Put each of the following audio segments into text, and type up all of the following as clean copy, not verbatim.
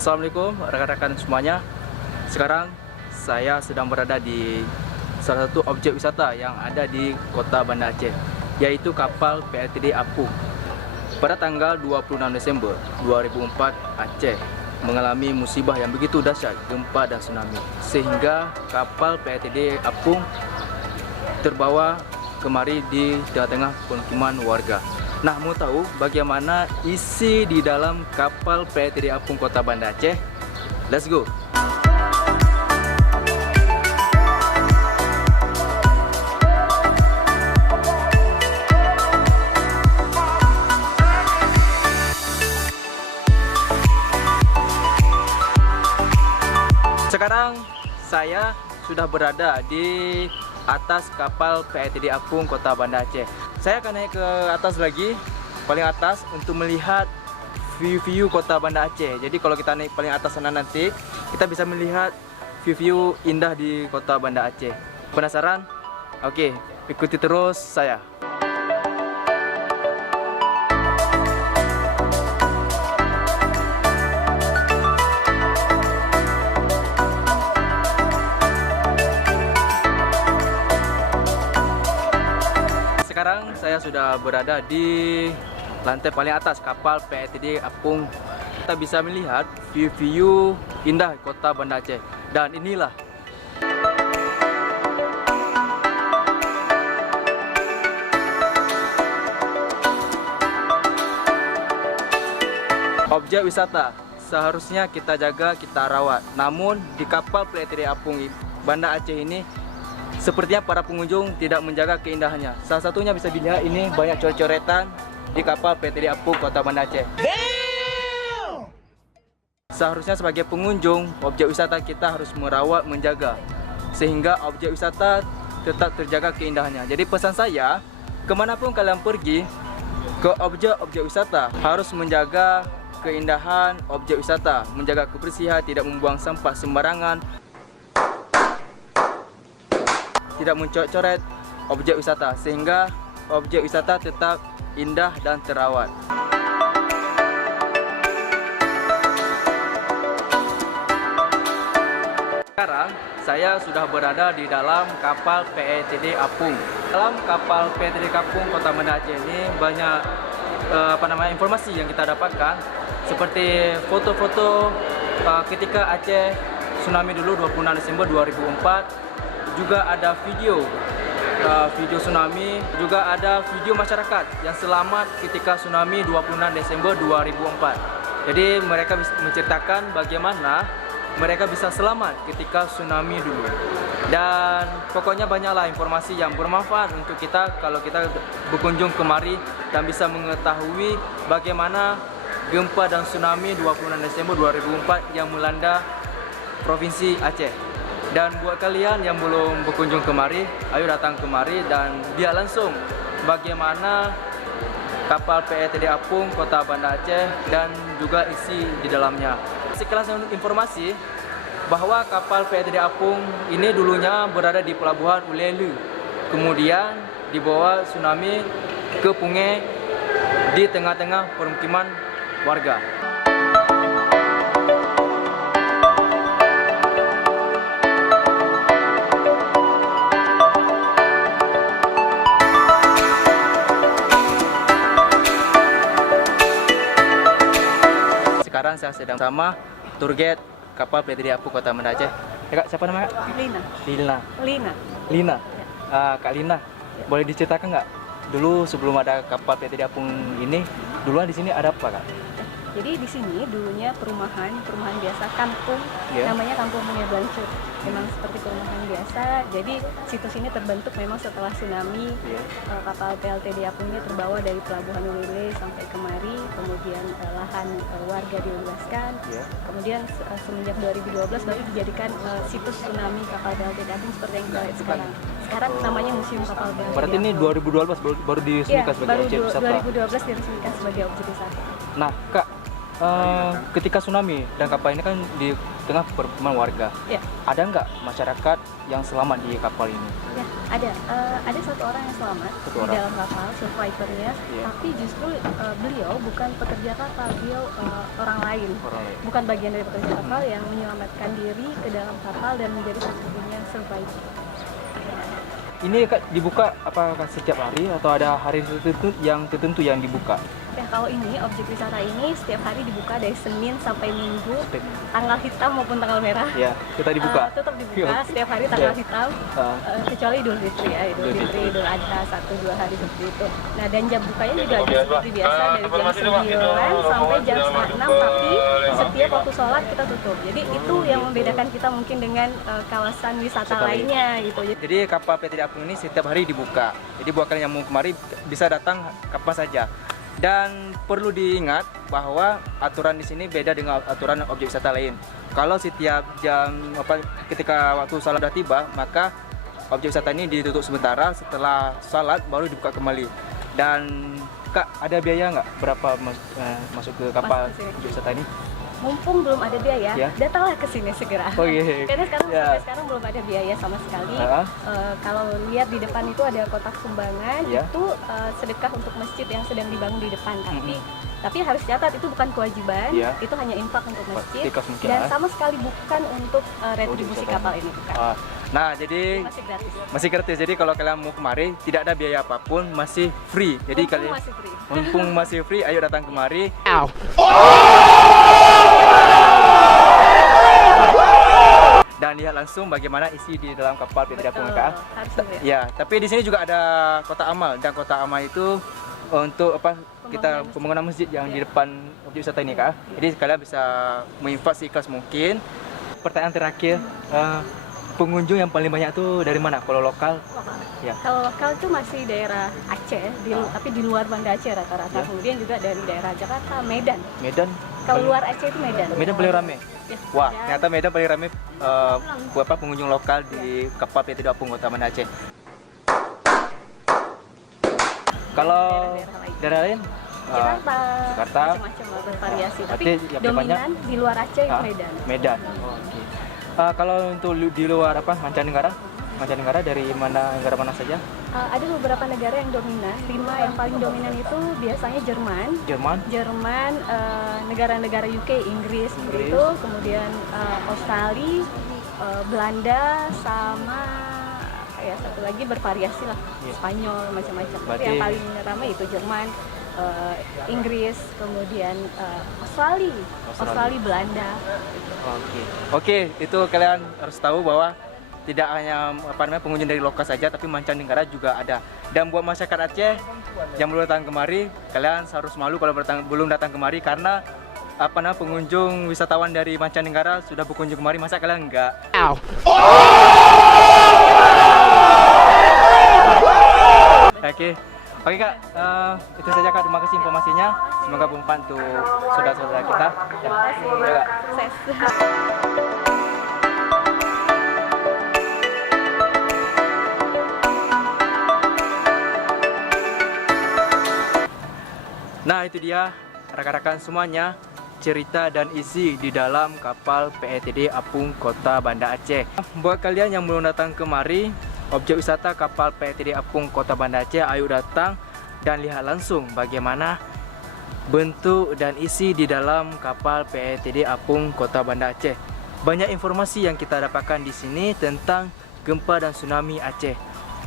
Assalamualaikum rekan-rekan semuanya. Sekarang saya sedang berada di salah satu objek wisata yang ada di kota Banda Aceh, yaitu kapal PLTD Apung. Pada tanggal 26 Desember 2004, Aceh mengalami musibah yang begitu dahsyat, gempa dan tsunami, sehingga kapal PLTD Apung terbawa kemari di tengah-tengah permukiman warga. Nah, mau tahu bagaimana isi di dalam kapal PLTD Apung Kota Banda Aceh? Let's go! Sekarang saya sudah berada di atas kapal PLTD Apung Kota Banda Aceh. Saya akan naik ke atas lagi, paling atas, untuk melihat view kota Banda Aceh. Jadi kalau kita naik paling atas sana nanti, kita bisa melihat view indah di kota Banda Aceh. Penasaran? Oke, ikuti terus saya. Sekarang saya sudah berada di lantai paling atas kapal PLTD Apung. Kita bisa melihat view indah kota Banda Aceh. Dan inilah objek wisata. Seharusnya kita jaga, kita rawat. Namun di kapal PLTD Apung Banda Aceh ini, sepertinya para pengunjung tidak menjaga keindahannya. Salah satunya bisa dilihat ini banyak coret-coretan di kapal PLTD Apung Kota Banda Aceh. Seharusnya sebagai pengunjung objek wisata kita harus merawat, menjaga, sehingga objek wisata tetap terjaga keindahannya. Jadi pesan saya, kemanapun kalian pergi ke objek wisata, harus menjaga keindahan objek wisata, menjaga kebersihan, tidak membuang sampah sembarangan, tidak mencoret-coret objek wisata, sehingga objek wisata tetap indah dan terawat. Sekarang saya sudah berada di dalam kapal PLTD Apung. Dalam kapal PLTD Apung Kota Banda Aceh ini banyak informasi yang kita dapatkan, seperti foto-foto ketika Aceh tsunami dulu 26 Desember 2004. Juga ada video tsunami, juga ada video masyarakat yang selamat ketika tsunami 26 Desember 2004. Jadi mereka menceritakan bagaimana mereka bisa selamat ketika tsunami dulu. Dan pokoknya banyaklah informasi yang bermanfaat untuk kita kalau kita berkunjung kemari dan bisa mengetahui bagaimana gempa dan tsunami 26 Desember 2004 yang melanda Provinsi Aceh. Dan buat kalian yang belum berkunjung kemari, ayo datang kemari dan lihat langsung bagaimana kapal PLTD Apung Kota Banda Aceh dan juga isi di dalamnya. Sekilas informasi bahwa kapal PLTD Apung ini dulunya berada di pelabuhan Ulelu, kemudian dibawa tsunami ke Punge di tengah-tengah permukiman warga. Sekarang saya sedang sama tour guide kapal PLTD Apung Kota Banda Aceh. Kak, siapa namanya? Lina. Kak Lina, boleh diceritakan nggak dulu sebelum ada kapal PLTD Apung ini, duluan di sini ada apa, Kak? Jadi di sini dulunya perumahan biasa, kampung, namanya Kampung Punge Blancur. Memang seperti perumahan biasa. Jadi situs ini terbentuk memang setelah tsunami. Kapal PLTD Apungnya terbawa dari pelabuhan Ulele sampai kemari, kemudian lahan warga diluaskan. Kemudian semenjak 2012 baru dijadikan situs tsunami kapal PLTD Apung seperti yang kita lihat sekarang. Sekarang namanya Museum Kapal PLTD. Berarti ini 2012 baru diresmikan sebagai objek wisata. 2012 diresmikan sebagai objek wisata. Nah, Kak, ketika tsunami dan kapal ini kan di tengah permukiman warga, Ya. ada nggak masyarakat yang selamat di kapal ini? Ya, ada satu orang yang selamat Satu di orang. dalam kapal, survivornya. Iya. Tapi justru beliau bukan pekerja kapal, beliau orang lain. Orang lain. Bukan bagian dari pekerja kapal yang menyelamatkan diri ke dalam kapal dan menjadi satu-satunya survivor. Ini Kak, dibuka apakah setiap hari atau ada hari tertentu yang dibuka? Ya, kalau ini objek wisata ini setiap hari dibuka dari Senin sampai Minggu, tanggal hitam maupun tanggal merah. Ya, kita dibuka. Tetap dibuka setiap hari tanggal hitam, Ah. kecuali Idul Fitri ya, Idul Fitri, Idul Adha, 1-2 hari seperti itu. Nah, dan jam bukanya juga seperti biasa dari jam 9 sampai jam 6, tapi setiap waktu sholat kita tutup. Jadi itu yang membedakan kita mungkin dengan kawasan wisata lainnya gitu. Jadi kapal PT Apung ini setiap hari dibuka. Jadi buat kalian yang mau kemari bisa datang kapan saja. Dan perlu diingat bahwa aturan di sini beda dengan aturan objek wisata lain. Kalau setiap jam ketika waktu salat sudah tiba, maka objek wisata ini ditutup sementara, setelah salat baru dibuka kembali. Dan Kak, ada biaya nggak berapa masuk ke kapal Masuk ke sini. objek wisata ini? Mumpung belum ada biaya, Ya. datanglah ke sini segera. Oh iya. Karena sekarang Ya. sampai sekarang belum ada biaya sama sekali. Kalau lihat di depan itu ada kotak sumbangan, Ya. itu sedekah untuk masjid yang sedang dibangun di depan. Tapi harus catat itu bukan kewajiban, Ya. itu hanya infak untuk masjid Infak mungkin, dan ya. sama sekali bukan untuk retribusi wisata. kapal ini bukan. Nah, jadi Masih gratis. masih gratis. Jadi kalau kalian mau kemari tidak ada biaya apapun, masih free. Jadi Mumpung kalian masih free. mumpung masih free, ayo datang kemari. Dan lihat langsung bagaimana isi di dalam kapal PT Apung Betul, Kak. harus lihat. Ya, tapi di sini juga ada kotak amal dan kotak amal itu untuk kita pembangunan masjid yang di depan objek wisata ini Kak. Jadi kalian bisa menginfak seikhlas mungkin. Pertanyaan terakhir, pengunjung yang paling banyak tuh dari mana? Kalau lokal? Lokal. Ya. Kalau lokal tuh masih daerah Aceh, tapi di luar Banda Aceh rata-rata. Ya. Kemudian juga dari daerah Jakarta, Medan. Medan? Kalau luar Aceh itu Medan. Medan paling rame. Ya, Wah, dan ternyata Medan paling rame buat pengunjung lokal di kapal PT Apung Kota Banda Aceh. Kalau daerah lain? Jakarta, macam-macam lah, bervariasi. Tapi berarti yang dominan banyak? di luar Aceh itu Medan. Medan. Oh, oke. Kalau untuk di luar mancanegara? Mancanegara dari negara mana saja? Ada beberapa negara yang dominan. 5 yang paling dominan itu biasanya Jerman, negara-negara UK, Inggris, seperti itu, kemudian Australia, Belanda, sama kayak satu lagi bervariasi lah, Iya. Spanyol, macam-macam. Tapi Berarti- yang paling ramai itu Jerman, Inggris, kemudian Australia, Belanda. Oke, itu kalian harus tahu bahwa tidak hanya pengunjung dari lokal saja, tapi mancanegara juga ada. Dan buat masyarakat Aceh yang belum datang kemari, kalian harus malu kalau belum datang kemari karena pengunjung wisatawan dari mancanegara sudah berkunjung kemari, masa kalian enggak? Oke Kak, itu saja Kak, terima kasih informasinya. Semoga bermanfaat untuk saudara-saudara kita. Terima kasih. Sukses. Nah, itu dia rekan-rekan semuanya, cerita dan isi di dalam kapal PETD Apung Kota Banda Aceh. Buat kalian yang belum datang kemari, objek wisata kapal PETD Apung Kota Banda Aceh, ayo datang dan lihat langsung bagaimana bentuk dan isi di dalam kapal PETD Apung Kota Banda Aceh. Banyak informasi yang kita dapatkan di sini tentang gempa dan tsunami Aceh.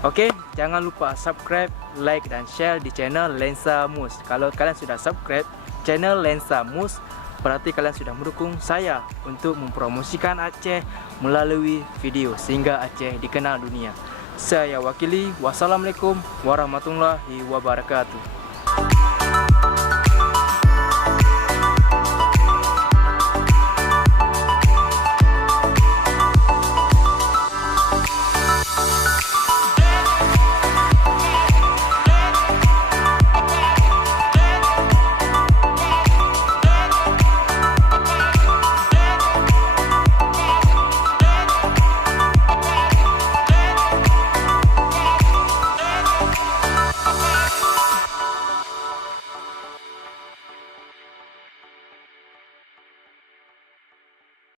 Oke, jangan lupa subscribe, like, dan share di channel Lensa Mus. Kalau kalian sudah subscribe channel Lensa Mus, berarti kalian sudah mendukung saya untuk mempromosikan Aceh melalui video sehingga Aceh dikenal dunia. Saya wakili, wassalamualaikum warahmatullahi wabarakatuh.